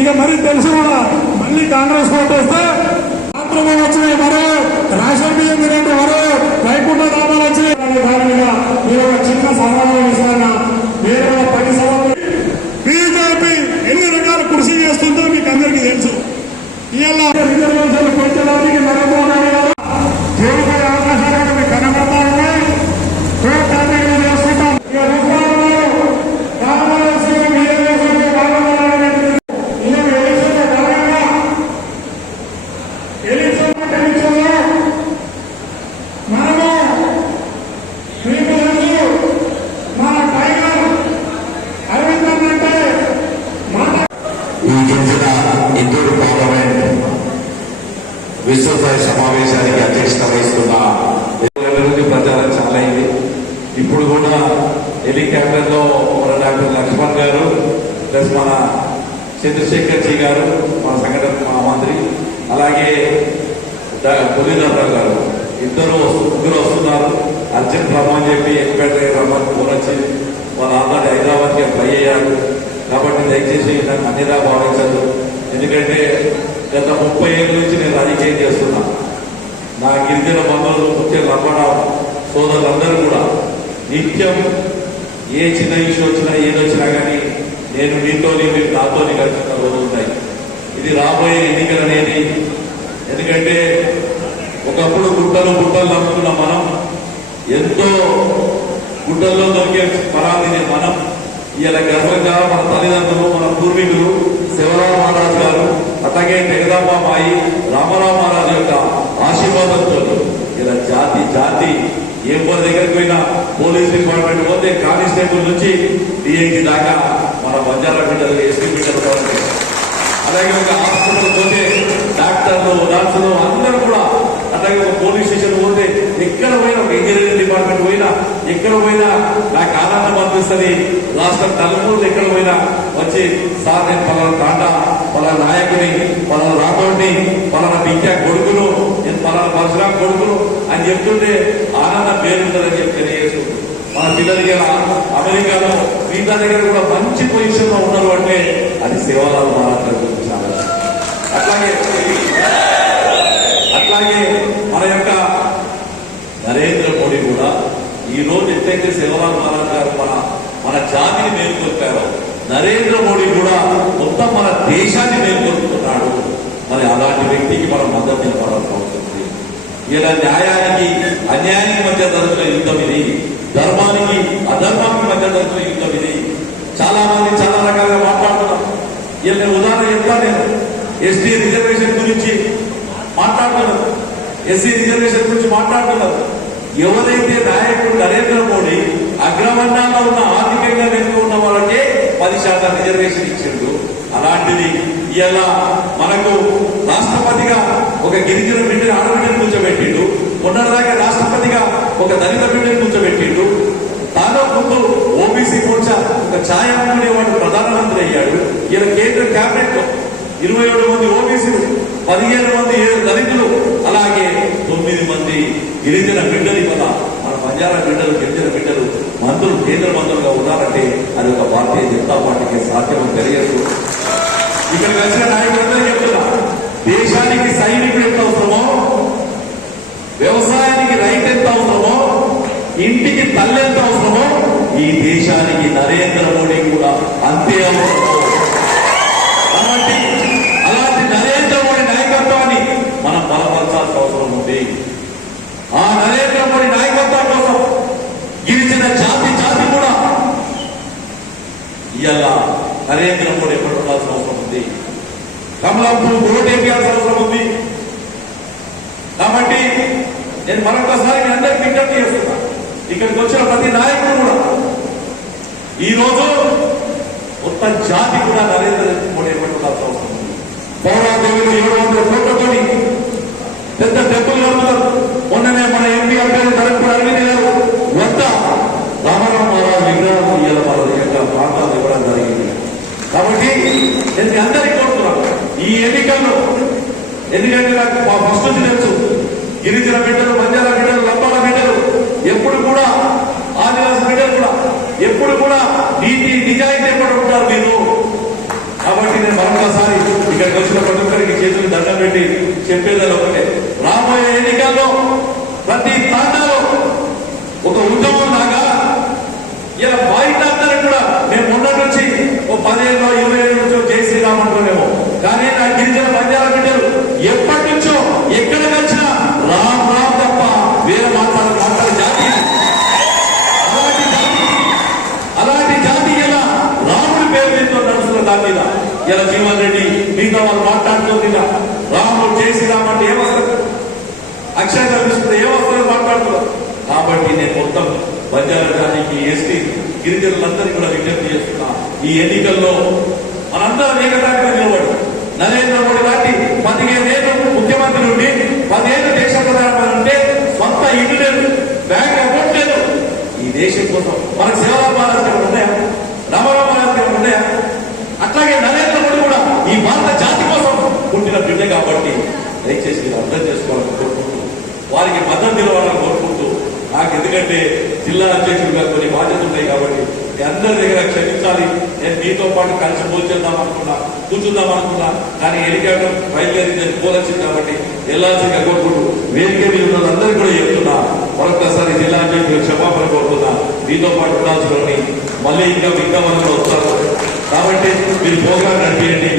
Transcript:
ఇక మరి తెలుసు కూడా మళ్ళీ కాంగ్రెస్ ఓటేస్తే మాత్రమే వచ్చినాయి మరో రాష్ట్ర విశ్వస్థాయి సమావేశానికి అధ్యక్షత వహిస్తున్న. అభివృద్ధి ప్రచారం చాలా అయింది ఇప్పుడు కూడా హెలికాప్టర్లో మన డాక్టర్ లక్ష్మణ్ గారు ప్లస్ మన చంద్రశేఖర్ జీ గారు మన సంఘటన మా మంత్రి అలాగే పులినర్రావు గారు. ఇద్దరు ముగ్గురు వస్తున్నారు. అర్జెంట్ రమ్మని చెప్పి ఎక్స్పర్ట్ రమ్మని ఫోన్ వచ్చింది మన ఆల్రెడీ హైదరాబాద్కి ఫ్లై అయ్యారు. కాబట్టి దయచేసి నన్ను అన్నిలా భావించదు ఎందుకంటే గత ముప్పై ఏళ్ళు నుంచి నేను రాజకీయం చేస్తున్నా నా గిరిజన బంధువులు వచ్చే రమణ సోదరులందరూ కూడా నిత్యం ఏ చిన్న ఇష్యూ వచ్చినా ఏదొచ్చినా కానీ నేను మీతోని మీరు నాతోని కలిసిన రోజులు ఉంటాయి. ఇది రాబోయే ఎన్నికలు అనేది. ఎందుకంటే ఒకప్పుడు గుట్టలు గుట్టలు నమ్ముకున్న మనం ఎంతో గుట్టల్లో దొరికే పరాధిని మనం. ఇలా గర్వంగా మన తల్లిదండ్రులు మన పూర్వీకులు శివరామ మహారాజు గారు అట్లాగే జగదాంబ మాయి రామరావు మహారాజు యొక్క ఆశీర్వాదంతో ఇలా జాతి జాతి ఎవరి దగ్గరికి పోయినా పోలీస్ డిపార్ట్మెంట్ పోతే కానిస్టేబుల్ నుంచి డిఐజీ దాకా మన బంజారా బిడ్డలు ఎస్పీ బిడ్డలు అలాగే ఒక హాస్పిటల్ పోతే డాక్టర్లు నర్సులు అందరూ కూడా అలాగే ఒక పోలీస్ స్టేషన్ పోతే ఎక్కడ పోయినా ఒక ఇంజనీరింగ్ డిపార్ట్మెంట్ పోయినా ఎక్కడ పోయినా నాకు ఆనందం అనిపిస్తుంది. రాష్ట్రం తలమూరు ఎక్కడ పోయినా వచ్చి సార్ నేను పలానా టాటా పలానా నాయకుని పలానా రాఘవుని పలానా బింకా కొడుకు పరశురాం కొడుకులు అని చెప్తుంటే ఆనందం పేరుంటుందని చెప్పి తెలియజేస్తుంది మన పిల్లల దగ్గర అమెరికాలో మిగతా దగ్గర కూడా మంచి పొజిషన్లో ఉన్నారు అంటే అది సేవలాలు మాట్లాడుతుంది అట్లాగే అట్లాగే మన యొక్క నరేంద్ర మోడీ కూడా ఈ రోజు ఎట్లయితే శివరామ్ మహారాజ్ గారు మన మన జాతిని మేల్కొల్పారో నరేంద్ర మోడీ కూడా మొత్తం మన దేశాన్ని మేల్కొల్పుతున్నాడు. మరి అలాంటి వ్యక్తికి మనం మద్దతు ఇవ్వాల్సి ఇలా న్యాయానికి అన్యాయానికి మధ్య జరుగుతున్న యుద్ధం ఇది. ధర్మానికి అధర్మానికి మధ్య జరుగుతున్న యుద్ధం ఇది. చాలా మంది చాలా రకాలుగా మాట్లాడుతున్నారు. ఇలా ఉదాహరణ చెప్తా నేను. ఎస్టీ రిజర్వేషన్ గురించి మాట్లాడుతున్నారు. ఎస్సీ రిజర్వేషన్ గురించి మాట్లాడుతున్నారు. ఎవరైతే నాయకుడు నరేంద్ర మోడీ అగ్రవర్ణాల్లో ఉన్న ఆర్థికంగా వెనుక ఉన్న వాళ్ళకే పది శాతం రిజర్వేషన్ ఇచ్చిండు. అలాంటిది ఇలా మనకు రాష్ట్రపతిగా ఒక గిరిజన బిడ్డని ఆడబిడ్డను కూర్చోబెట్టిండు. మొన్నటిదాకా రాష్ట్రపతిగా ఒక దళిత బిడ్డను కూర్చోబెట్టిండు. తాను ముందు ఓబీసీ మోర్చా ఒక ఛాయ వాడు ప్రధానమంత్రి అయ్యాడు. ఈయన కేంద్ర క్యాబినెట్లో ఇరవై ఏడు మంది ఓబీసీలు పదిహేను మంది ఏడు దళితులు అలాగే తొమ్మిది మంది గిరిజన బిడ్డలు ఇవాళ మన బంజారా బిడ్డలు గిరిజన బిడ్డలు మంత్రులు కేంద్ర మంత్రులుగా ఉన్నారంటే అది ఒక భారతీయ జనతా పార్టీకి సాధ్యమని తెలియదు. ఇక్కడ వచ్చిన నాయకులందరూ చెప్తున్నా. వ్యవసాయానికి సైనికుడు ఎంత అవసరమో? వ్యవసాయానికి రైతు ఎంత అవసరమో? ఇంటికి తల్లి ఎంత అవసరమో? ఈ దేశానికి నరేంద్ర మోడీ కూడా అంతే అవసరమో. కాబట్టి అలాంటి నరేంద్ర మోడీ నాయకత్వాన్ని మనం బలపరచాల్సిన అవసరం ఉంది. ఆ నరేంద్ర మోడీ నాయకత్వం కోసం గిరిజన జాతి జాతి కూడా ఇవాళ నరేంద్ర మోడీ ఎక్కడ ఉండాల్సిన అవసరం ఉంది కమలాపూర్ ఓటు వేయాల్సిన అవసరం ఉంది. కాబట్టి నేను మరొకసారి మీ అందరికి విజ్ఞప్తి చేస్తున్నా. ఇక్కడికి వచ్చిన ప్రతి నాయకుడు కూడా ఈరోజు మొత్తం జాతి కూడా నరేంద్ర మోడీ ఎన్నుకోవాల్సిన అవసరం ఉంది పౌరాదేవులు ఏడు వందల కోట్లతోని పెద్ద దెబ్బలు కడుతున్నారు మొన్ననే మన ఎంపీ అభ్యర్థి తరపు అరవింద్ గారు వద్ద రామరావు మహారాజ్ విగ్రహం ఇయ్యాల వాళ్ళ యొక్క ప్రాంతాలు ఇవ్వడం జరిగింది కాబట్టి నేను మీ అందరికీ కోరుతున్నాను ఈ ఎన్నికల్లో ఎందుకంటే నాకు మా ఫస్ట్ నుంచి తెలుసు. గిరిజన బిడ్డలు మంజాల బిడ్డలు లంబాల బిడ్డలు ఎప్పుడు కూడా ఆదివాసి బిడ్డలు కూడా ఎప్పుడు కూడా నీతి నిజాయితీ ఎక్కడ ఉంటారు మీరు. కాబట్టి నేను మరొకసారి ఇక్కడికి వచ్చిన ప్రతి ఒక్కరికి చేతులు దండం పెట్టి చెప్పేదాన్ని ఒకటే రాబోయే ఎన్నికల్లో ప్రతి తాండాలో ఒక ఉద్యమం లాగా ఇలా బయట అందరూ కూడా మేము మొన్న నుంచి ఓ పదిహేను ఇరవై ఏళ్ళ నుంచో జై శ్రీరామ్ అంటున్నామో కానీ నా గిరిజన బంజారా బిడ్డలు ఎప్పటి నుంచో ఎక్కడ వచ్చినా రామ్ రామ్ తప్ప వేరే మాట్లాడ మాట్లాడే జాతి ఇది. అలాంటి జాతి అలాంటి జాతి ఇలా రాముడి పేరు మీద నడుస్తున్న దాని మీద ఇలా జీవన్ రెడ్డి మిగతా వాళ్ళు మాట్లాడుతుంది రాముడు చేసి రామంటే ఏమవుతుంది ఏమొస్తారు అక్షరం కల్పిస్తుంది ఏమవుతుంది మాట్లాడుతున్నారు కాబట్టి నేను మొత్తం బంజారా జాతికి ఎస్టీ గిరిజనులందరినీ కూడా విజ్ఞప్తి చేస్తున్నా. ఈ ఎన్నికల్లో మనందరం ఏకదాటిగా నిలబడు నరేంద్ర మోడీ లాంటి పదిహేను ముఖ్యమంత్రి నుండి పదిహేను దేశ ప్రధానమంత్రి ఉంటే సొంత ఇల్లు లేదు బ్యాంక్ అకౌంట్ లేదు ఈ దేశం కోసం మనకు సేవా మహారాష్ట్ర ఉన్నాయా రమణ మహారాష్ట్ర ఉన్నాయా అట్లాగే నరేంద్ర మోడీ కూడా ఈ భారత జాతి కోసం పుట్టిన బిడ్డ కాబట్టి దయచేసి మీరు అర్థం చేసుకోవాలని కోరుకుంటూ వారికి మద్దతు నిలవాలని కోరుకుంటూ నాకు ఎందుకంటే జిల్లా అధ్యక్షుడిగా కొన్ని బాధ్యతలు ఉన్నాయి కాబట్టి మీ అందరి దగ్గర క్షమించాలి. నేను మీతో పాటు కలిసి పోల్చేద్దాం అనుకున్నా కూర్చుందాం అనుకున్నా కానీ హెలికాప్టర్ బయలుదేరి నేను పోలొచ్చింది కాబట్టి వెళ్ళాల్సిందిగా కోరుకుంటూ వేదిక మీద ఉన్న కూడా చెప్తున్నా మరొకసారి జిల్లా అధ్యక్షుడు క్షమాపణ కోరుతున్నా మీతో పాటు ఉండాల్సిన మళ్ళీ ఇంకా ఇంకా మనకు వస్తారు. కాబట్టి మీరు ప్రోగ్రాం నడిపియండి.